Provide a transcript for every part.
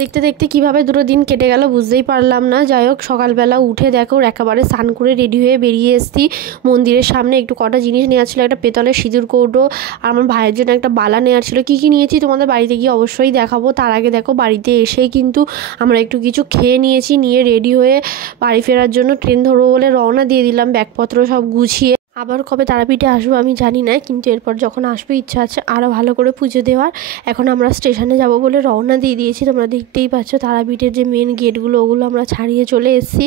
দেখতে দেখতে কিভাবে দুটো দিন কেটে গেল বুঝতেই পারলাম না। যাই হোক, সকালবেলা উঠে দেখো একেবারে স্নান করে রেডি হয়ে বেরিয়ে এসেছি মন্দিরের সামনে। একটু কটা জিনিস নেওয়া ছিল, একটা পেতলের সিঁদুর কৌটো আর আমার ভাইয়ের জন্য একটা বালা নেওয়ার ছিল। কী কী নিয়েছি তোমাদের বাড়িতে গিয়ে অবশ্যই দেখাবো। তার আগে দেখো বাড়িতে এসেই কিন্তু আমরা একটু কিছু খেয়ে নিয়েছি, নিয়ে রেডি হয়ে বাড়ি ফেরার জন্য ট্রেন ধরবো বলে রওনা দিয়ে দিলাম ব্যাগপত্র সব গুছিয়ে। আবার কবে তারাপীঠে আসবো আমি জানি না, কিন্তু এরপর যখন আসবো ইচ্ছা আছে আরও ভালো করে পুজো দেওয়ার। এখন আমরা স্টেশনে যাব বলে রওনা দিয়ে দিয়েছি। তোমরা দেখতেই পাচ্ছ তারাপীঠের যে মেন গেটগুলো ওগুলো আমরা ছাড়িয়ে চলে এসেছি,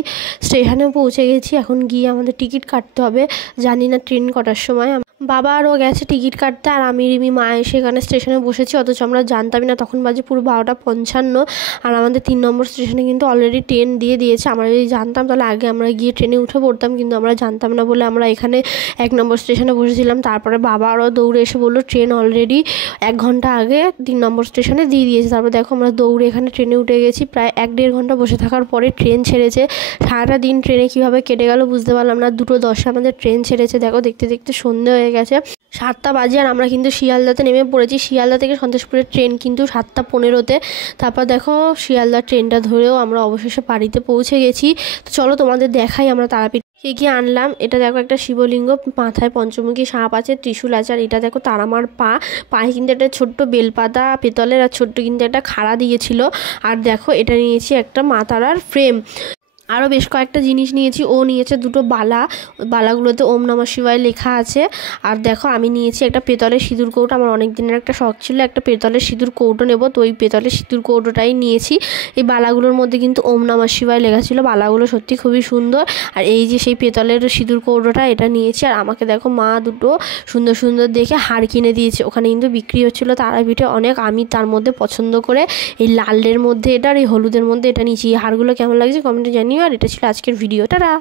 স্টেশনেও পৌঁছে গেছি। এখন গিয়ে আমাদের টিকিট কাটতে হবে, জানি না ট্রেন কটার সময়। বাবা আরও গেছে টিকিট কাটতে, আর আমি রিমি মা সেখানে স্টেশনে বসেছি, অথচ আমরা জানতামই না। তখন বাজে পুরো 12:55, আর আমাদের 3 নম্বর স্টেশনে কিন্তু অলরেডি ট্রেন দিয়ে দিয়েছে। আমরা যদি জানতাম তাহলে আগে আমরা গিয়ে ট্রেনে উঠে পড়তাম, কিন্তু আমরা জানতাম না বলে আমরা এখানে 1 নম্বর স্টেশনে বসেছিলাম। তারপরে বাবা আরও দৌড়ে এসে বললো ট্রেন অলরেডি 1 ঘন্টা আগে 3 নম্বর স্টেশনে দিয়ে দিয়েছে। তারপর দেখো আমরা দৌড়ে এখানে ট্রেনে উঠে গেছি। প্রায় 1-1.5 ঘন্টা বসে থাকার পরে ট্রেন ছেড়েছে। সারাটা দিন ট্রেনে কীভাবে কেটে গেল বুঝতে পারলাম না। 2:10 আমাদের ট্রেন ছেড়েছে। দেখো দেখতে দেখতে সন্ধে হয়ে গেছে, 7টা বাজে, আর আমরা কিন্তু শিয়ালদাতে নেমে পড়েছি। শিয়ালদা থেকে সন্তোষপুরের ট্রেন কিন্তু 7:15-তে। তারপর দেখো শিয়ালদার ট্রেনটা ধরেও আমরা অবশেষে বাড়িতে পৌঁছে গেছি। তো চলো তোমাদের দেখাই আমরা তারাপীঠ কি আনলাম। এটা দেখো একটা শিবলিঙ্গ, মাথায় পঞ্চমুখী সাপ আছে, ত্রিশূল আছে। আর এটা দেখো তারামার পায়ে কিন্তু একটা ছোট্ট বেলপাতা পেতলের, আর ছোট্ট কিন্তু একটা খাড়া দিয়েছিল। আর দেখো এটা নিয়েছি একটা মা তারার ফ্রেম। আরও বেশ কয়েকটা জিনিস নিয়েছি। ও নিয়েছে 2টো বালা, বালাগুলোতে ওম নমঃ শিবায় লেখা আছে। আর দেখো আমি নিয়েছি একটা পেতলের সিঁদুর কৌটো। আমার অনেক দিনের একটা শখ ছিল একটা পেতলের সিঁদুর কৌটো নেব, তো ওই পেতলের সিঁদুর কৌটোটাই নিয়েছি। এই বালাগুলোর মধ্যে কিন্তু ওম নমঃ শিবায় লেখা ছিল। বালাগুলো সত্যি খুবই সুন্দর। আর এই যে সেই পেতলের সিঁদুর কৌটোটা, এটা নিয়েছি। আর আমাকে দেখো মা 2টো সুন্দর সুন্দর দেখে হার কিনে দিয়েছে। ওখানে কিন্তু বিক্রি হচ্ছিলো তারাপীঠে অনেক। আমি তার মধ্যে পছন্দ করে এই লালের মধ্যে এটা আর এই হলুদের মধ্যে এটা নিয়েছি। এই হারগুলো কেমন লাগছে কমেন্টে জানিও। আর এটা ছিল আজকের ভিডিও। টাটা।